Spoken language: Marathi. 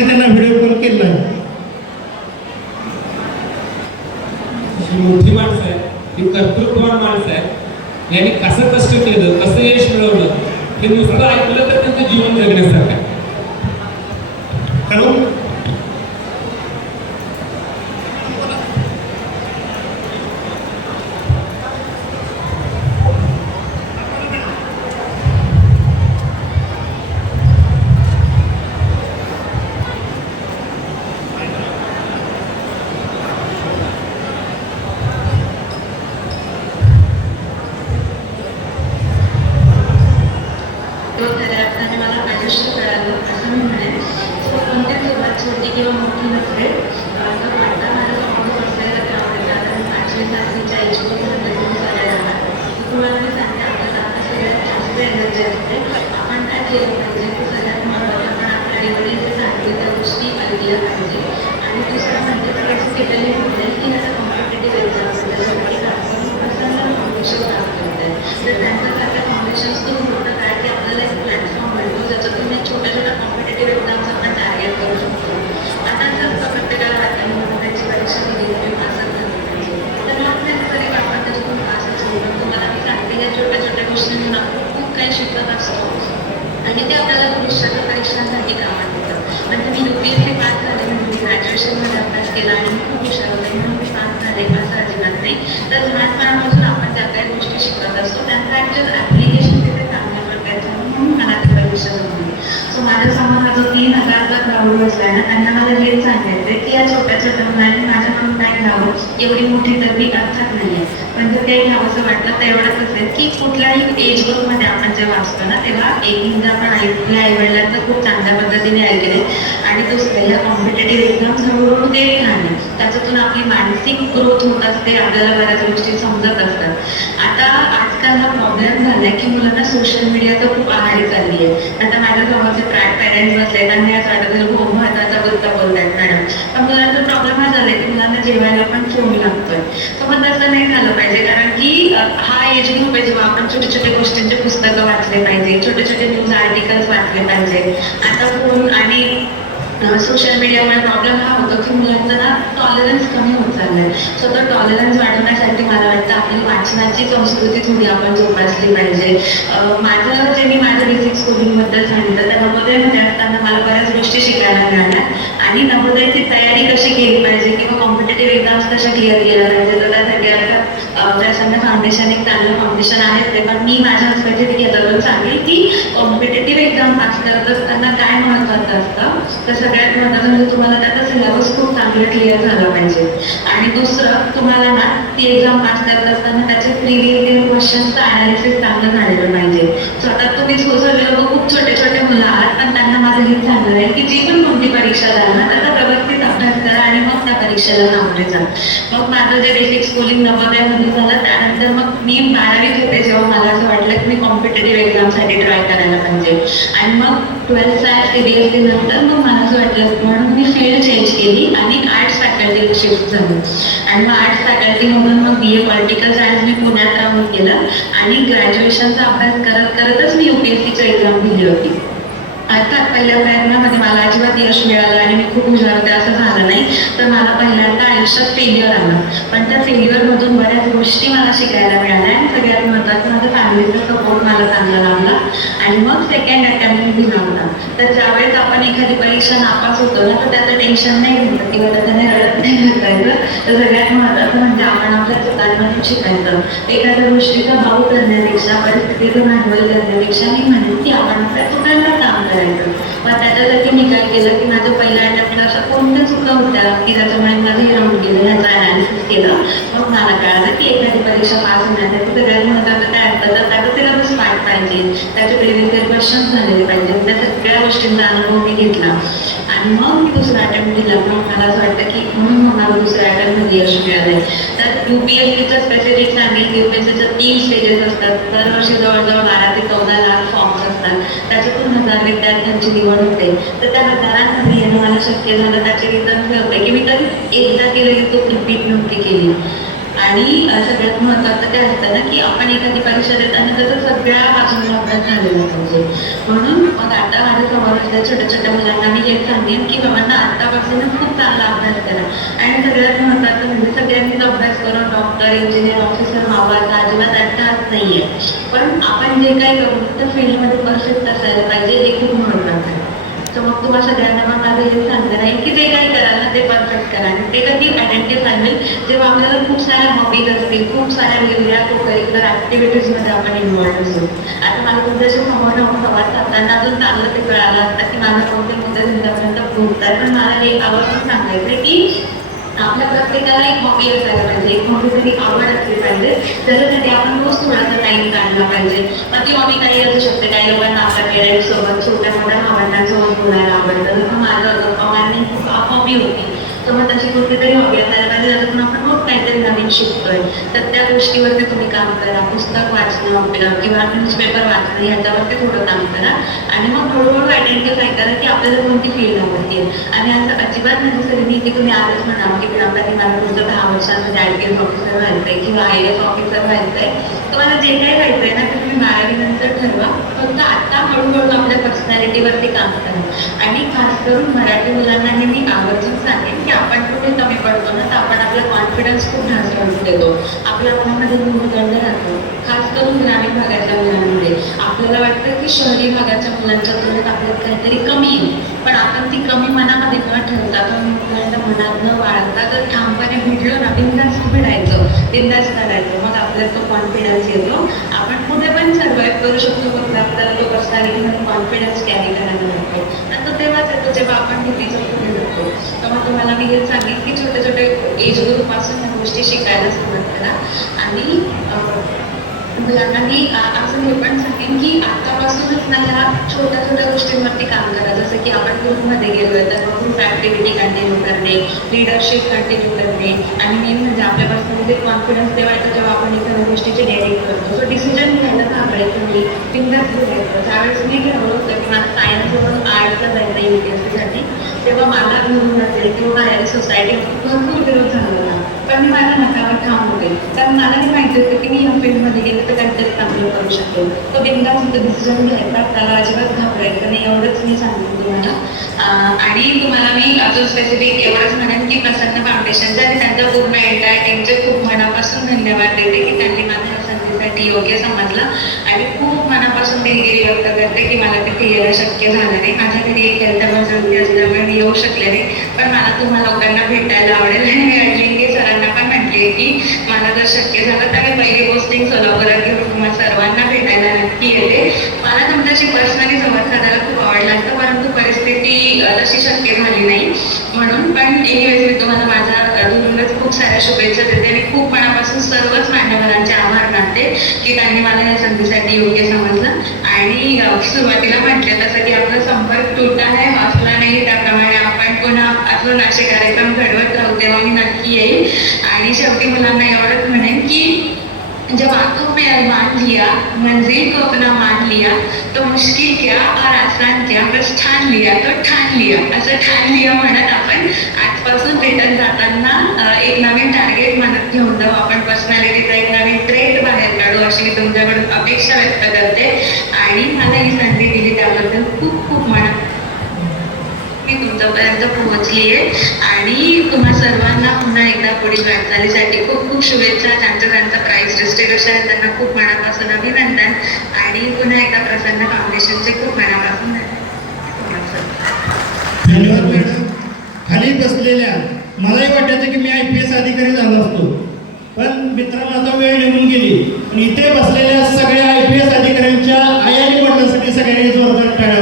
त्याच्यासाठी त्यांना व्हिडिओ कॉल केला आहे. मोठी माणसं आहेत. ही कर्तृत्ववान माणसं आहेत. यांनी कसं कष्ट केलं कसं यश मिळवलं हे नुसतं ऐकलं तर त्यांचं जीवन जगण्यासारखं आहे. हॅलो तो खऱ्या अर्थाने मला आयुष्य कळालं असं मी म्हणेन सो कोणती सुरुवात छोटी किंवा मोठी नसते असं वाटतं माझं समोर बसायला काय आवडेल कारण माझी सासरीच्या आईची लग्न करायला तुम्हाला मी सांगते आपल्याला आता सगळ्यात जास्त एनर्जी असते आपण काय केलं पाहिजे की सगळ्यात महत्त्वाचं आपण आपल्या आईवडील जे सांगितले त्या गोष्टी ऐकल्या पाहिजे आणि दुसरं म्हणजे तर असं केलेलं म्हणेल की आता कॉम्पिटेटिव्ह एक्झाम्समध्ये असं फाउंडेशन काम करत आहे तर त्यांच्यासारख्या फाउंडेशन्स खूप मोठं काय की आपल्याला एक प्लॅटफॉर्म मिळतो ज्याच्यातून या छोट्या छोट्या कॉम्पिटेटिव्ह एक्झाम्स आपण टार्गेट करू शकतो आता जर प्रत्येकाला वाटतं म्हणून त्याची परीक्षा दिली मी पासच झाली पाहिजे तर मग नेसरी आपण त्याच्यातून पासच होऊ पण तुम्हाला मी सांगते या छोट्या छोट्या गोष्टींतून आपण खूप काही शिकत असतो आणि ते परीक्षांसाठी कामात येतं म्हणजे मी U P S C pass झाले म्हणजे ग्रॅज्युएशनमध्ये अभ्यास केला आणि मी खूप हुशार होते म्हणून मी पास झाले असं अजिबात नाही. तर लहानपणापासून आपण ज्या काही गोष्टी शिकत असतो. त्यांचं ॲक्च्युअल ॲप्लिकेशन तिथे चांगल्या प्रकारचं म्हणून मला ते परीक्षा जमली. सो माझ्यासमोर हा जो तीन हजारचा क्राऊड बसलाय ना त्यांना मला हेच सांगायचं त्या छोट्याच्या तरुणाने माझ्या म्हणून माझ्याकडून काय घ्यावं एवढी मोठी तर मी अर्थात नाही पण जर काही घ्यावं असं वाटलं तर एवढंच असेल की कुठल्याही एज ग्रुपमध्ये आपण जेव्हा असतो ना तेव्हा एकदा आपण ऐकल्या तर खूप चांगल्या पद्धतीने ऐकले आणि तो ह्या कॉम्पिटेटिव्ह एक्झाम हळूहळू देत राहणे त्याच्यातून आपली मानसिक ग्रोथ होत असते आपल्याला बऱ्याच गोष्टी समजत असतात. आता आजकाल हा प्रॉब्लेम झालाय की मुलांना सोशल मीडियाचं खूप आहारी चालली आहे. आता माझ्या समोरचे पॅरेंट्स बसले त्यांनी असं वाटत असेल हो महत्त्वाचा मुद्दा बोलतायत मॅडम पण मुलांचा प्रॉब्लेम हा झालाय की मुलांना जेवायला पण फोन लागतोय. सो पण तसं नाही झालं पाहिजे कारण की हा एज ग्रुप आहे जेव्हा आपण छोटे छोटे गोष्टींचे पुस्तकं वाचले पाहिजे छोटे छोटे न्यूज आर्टिकल्स वाचले पाहिजे. आता फोन आणि सोशल मीडियामुळे प्रॉब्लेम हा होतो की मुलांचा ना टॉलरन्स कमी होत चाललाय. सो तो टॉलरन्स वाढवण्यासाठी मला वाटतं आपली वाचनाची संस्कृती थोडी आपण जोपासली पाहिजे. माझं जे मी माझ्या बेसिक स्कूलिंगबद्दल सांगितलं तर नवोदयमध्ये असताना मला बऱ्याच गोष्टी शिकायला मिळाल्या. आणि नवोदयाची तयारी कशी केली पाहिजे किंवा कॉम्पिटेटिव्ह एक्झाम्स कशा क्लिअर केल्या पाहिजे तर त्यासाठी आता फाउंडेशन एक चांगलं फाउंडेशन आहे. ते पण मी माझ्या हस्ते घेतलं सांगेल की कॉम्पिटेटिव्ह एक्झाम पास करत असताना काय महत्वाचं असतं? तर सगळ्यात महत्वाचं म्हणजे तुम्हाला त्याचा सिलेबस खूप चांगलं क्लिअर झाला पाहिजे. आणि दुसरं तुम्हाला ना ती एक्झाम पास करत असताना त्याचे प्रिव्हियस इयर क्वेश्चनचं अनालिसिस चांगलं झालेलं पाहिजे. स्वतः तुम्ही सोशल लोक खूप छोटे छोटे मुलं आहात पण त्यांना माझं हेच सांगणार आहे की जी पण कोणती परीक्षा द्याल ना त्याचा व्यवस्थित अभ्यास करा आणि मग त्या परीक्षेला सामोरे जात मग माझं जे बेसिक स्कूलिंग नवोदयामध्ये झालं त्यानंतर मग मी बारावीत होते जेव्हा मला असं वाटलं की मी कॉम्पिटेटिव्ह एक्झामसाठी ट्राय करायला पाहिजे. आणि मग twelfth science C B S नंतर मग मला असं वाटलं म्हणून मी फील्ड चेंज केली आणि आर्ट्स फॅकल्टी शिफ्ट झाली. आणि मग आर्ट्स फॅकल्टीमधून मग बी ए पॉलिटिकल सायन्स मी पुण्यात राहून केलं आणि ग्रॅज्युएशनचा अभ्यास करत करतच मी यू पी एस सीची एक्झाम दिली होती. अर्थात पहिल्या प्रयत्नामध्ये मला अजिबात यश मिळालं आणि मी खूप हुशार होते असं झालं नाही. तर मला पहिल्यांदा आयुष्यात फेल्युअर आलं. पण त्या फेल्युअरमधून बऱ्याच गोष्टी मला शिकायला मिळाल्या. आणि सगळ्यात महत्त्वाचं माझं फॅमिलीचा सपोर्ट मला चांगला लावला आणि मग सेकंड अटेम्प्ट मी लावला होता तर ज्यावेळेस आपण एखादी परीक्षा नापास होतो ना तर त्याचं टेन्शन नाही घेतलं किंवा त्याच्याने रडत नाही बसायचं तर सगळ्यात महत्त्वाचं म्हणजे आपण आपल्या चुकांमधून शिकायचं. एखाद्या गोष्टीचा भाव करण्यापेक्षा परिस्थितीचं भांडवल करण्यापेक्षा मी म्हणेन की आपण आपल्या चुकांना काम करायचं. मग त्याच्यासाठी मी काय केलं की माझ्या पहिल्या अटेम्प्टला अशा कोणत्या चुका होत्या की त्याच्यामुळे माझं हे राहून गेलं ह्याचा अनालिसिस केलं. मग मला कळालं की एखादी परीक्षा पास होण्यासाठी सगळ्यात महत्त्वाचं काय असतं तर त्याचं सिलेबस पाठ पाहिजे. त्याचे प्रिव्हियस क्वेश्चन झालेले पाहिजे. त्या सगळ्या गोष्टींचा अनुभव मी घेतला. आणि मग मी दुसरा अटेम्प्ट दिला मग मला असं वाटतं की म्हणून मला दुसऱ्या अटेम्प्टमध्ये यश मिळालंय तर यू पी एस सीचं स्पेसिफिक सांगेल यू पी एस सीचं तीन स्टेजेस असतात. दरवर्षी जवळजवळ बारा ते चौदा लाख फॉर्म्स असतात. त्याच्यातून हजार विद्यार्थ्यांची निवड होते. तर त्या हजारांमध्ये येणं मला शक्य झालं. त्याचे रिझन हे होते की मी कधी एकदा केलेली तो रिपीट नव्हती केली. आणि सगळ्यात महत्वाचं काय असतं ना की आपण एखादी परीक्षा देताना त्याचा सगळ्या बाजूला अभ्यास झालेला पाहिजे. म्हणून मग आता माझ्यासमोर असल्या छोट्या छोट्या मुलांना मी हे सांगेन की बाबांना आतापासून खूप चांगला अभ्यास करा. आणि सगळ्यात महत्वाचं म्हणजे सगळ्यांनीच अभ्यास करून डॉक्टर इंजिनियर ऑफिसर व्हावा अजिबात अर्थात नाहीये. पण आपण जे काही करू त्या फील्डमध्ये परफेक्ट असायला पाहिजे हे खूप महत्वाचं आहे. तर मग तुम्हाला सगळ्यांना मग माझं हे सांगणार आहे की जे काही कराल ना ते परफेक्ट करा. ते कधी आयडेंटिफाय होईल जेव्हा आपल्याला खूप साऱ्या हॉबीज असतील खूप साऱ्या वेगवेगळ्या को करिक्युलर ॲक्टिव्हिटीजमध्ये आपण इन्व्हॉल्व असू. आता मला तुमच्याशी समोर प्रवास संवाद साधताना अजून चांगलं ते कळालं. असतं की माझा कोणते मुद्दे तुमच्यापर्यंत पोहोचतात पण मला हे आवर्जून सांगायचं की आपल्या प्रत्येकाला एक हॉबी असायला कुठेतरी तरी आवड असली पाहिजे. त्याच्यासाठी आपण रोज थोडासा टाइम काढला पाहिजे. मग ती हॉबी काही असू शकते. काही लोकांना आपल्यासोबत छोट्या मोठ्या भावंडांसोबत बोलायला आवडतं. जसं माझं गप्पा मारणे खूप हॉबी होती. तर मग तशी कुठेतरी तरी हॉबी असायला पाहिजे त्यातून आपण मग काहीतरी नवीन शिकतोय. तर त्या गोष्टीवरती तुम्ही काम करा पुस्तक वाचणं किंवा न्यूजपेपर वाचणं ह्याच्यावरती थोडं काम करा. आणि मग हळूहळू आयडेंटिफाय करा की आपल्याला कोणती फील्ड आवडते. आणि असं अजिबात necessary मी की तुम्ही आजच म्हणा की गणपती मला तुमचं दहा वर्षांमध्ये आय पी एस ऑफिसर व्हायचंय किंवा आय एस ऑफिसर व्हायचंय. तुम्हाला जे काही व्हायचंय ना ते तुम्ही बारावीनंतर ठरवा. फक्त आता हळूहळू आपल्या पर्सनॅलिटीवरती काम करा. आणि खास करून मराठी मुलांना हे मी आवर्जून सांगेन की आपण कुठे कमी पडतो ना तर आपण आपला कॉन्फिडन्स खूप ढासळून देतो. आपल्या मनामध्ये न्यूनगंड राहतो. खास करून ग्रामीण भागातल्या मुलांमध्ये. आपल्याला वाटतं की शहरी भागाच्या मुलांच्या तुलनेत आपल्यात काहीतरी कमी आहे. पण आपण ती कमी मनामध्ये न ठेवता कमी मुलांना मनात न वाढता जर ठामपणे भिडलो ना बिंदास भिडायचं बिंदास करायचं मग आपल्याला तो कॉन्फिडन्स येतो. आपण पुढे पण सर्वाईव्ह करू शकतो. फक्त आपल्याला तो पर्सनॅलिटीमध्ये कॉन्फिडन्स कॅरी करायला लागतो आणि तो तेव्हाच येतो जेव्हा आपण भीतीचं पुढे जातो तर मग तुम्हाला मी हे सांगेन की छोटे छोटे एज ग्रुपपासून ह्या गोष्टी शिकायला सुरुवात करा. आणि मुलांनाही मुलांना मी असं हे पण सांगेन की आतापासूनच ना ह्या छोट्या छोट्या गोष्टींवरती काम करा. जसं की आपण ग्रुपमध्ये गेलोय तर ग्रुप ॲक्टिव्हिटी कंटिन्यू करणे लिडरशिप कंटिन्यू करणे. आणि मेन म्हणजे आपल्या पर्सनमध्ये कॉन्फिडन्स तेव्हा जेव्हा आपण एखाद्या गोष्टीची डेअरिंग करतो. सो डिसिजन घ्यायला थांबायचं मी बिंदास घ्यायचं त्यावेळेस मी ठरवलं होतं की मला सायन्स म्हणून आर्टला जायचं यू पी एस सीसाठी तेव्हा मला विरोध असेल किंवा माझ्या सोसायटी भरपूर विरोध झाला होता पण मी माझ्या नकावर ठाम होते. कारण मला हे माहिती होतं की मी या फील्डमध्ये गेले तर काहीतरी चांगलं करू शकतो तो बिंदास होतं डिसिजन घ्यायचा त्याला अजिबात घाबरायचं नाही एवढंच मी सांगेन तुम्हाला. आणि तुम्हाला मी अजून स्पेसिफिक एवढंच म्हणेन की प्रसन्न फाउंडेशनचा आणि त्यांच्या पूर्ण एंटायर टीमचे खूप मनापासून धन्यवाद देते की त्यांनी माझ्या या योग्य समजलं. आणि खूप मनापासून दिलगिरी व्यक्त करते की मला तिथे येणं शक्य झालं नाही. माझ्या घरी एक हेल्थ असल्यामुळे मी येऊ शकले नाही. पण मला तुम्हा लोकांना भेटायला आवडेल. आणि मी सरांना पण म्हटले की मला जर शक्य झालं तर मी पहिली पोस्टिंग सोलापुरात घेऊन तुम्हाला सर्वांना भेटायला नक्की येते. मला तुमच्याशी पर्सनली संवाद साधायला खूप आवडला असतं परंतु परिस्थिती तशी शक्य झाली नाही. म्हणून पण एनिवेज मी तुम्हाला माझ्या दुरूनच खूप साऱ्या शुभेच्छा देते आणि खूप मनापासून सर्वच मान्यवरांचे मानते त्यांनी मला या संधीसाठी योग्य समजलं. आणि सुरुवातीला म्हटलं तसं की आपला संपर्क तुटला आहे वाचला नाही त्याप्रमाणे आपण पुन्हा अजून असे कार्यक्रम घडवत राहू तेव्हा मी नक्की येईल. आणि शेवटी मुलांना एवढंच म्हणेन की जब आंखों में अरमान लिया मंजिल को अपना मान लिया तो मुश्किल क्या और आसान क्या बस ठान लिया तो ठान लिया. असं ठान लिया म्हणत आपण आजपासून रिटर्न जाताना एक नवीन टार्गेट म्हणत घेऊन जाऊ आपण पर्सनॅलिटीचा एक नवीन ट्रेड बाहेर काढू अशी मी तुमच्याकडून अपेक्षा व्यक्त करते. आणि मला ही संधी दिली त्याबद्दल खूप खूप मनात मी तुमच्यापर्यंत पोहोचली आहे. आणि तुम्हा सर्वांना पुन्हा एकदा पुढील वाटचालीसाठी खूप खूप शुभेच्छा. त्यांचं त्यांचं प्राईज डिस्ट्रीब्युशन आहे त्यांना खूप मनापासून अभिनंदन. आणि पुन्हा एकदा प्रसन्न फाउंडेशनचे खूप मनापासून धन्यवाद. मॅडम खाली बसलेल्या. मलाही वाटायचं की मी आय पी एस अधिकारी झालो असतो. पण मित्रांनो आता वेळ निघून गेली. पण इथे बसलेल्या पी एस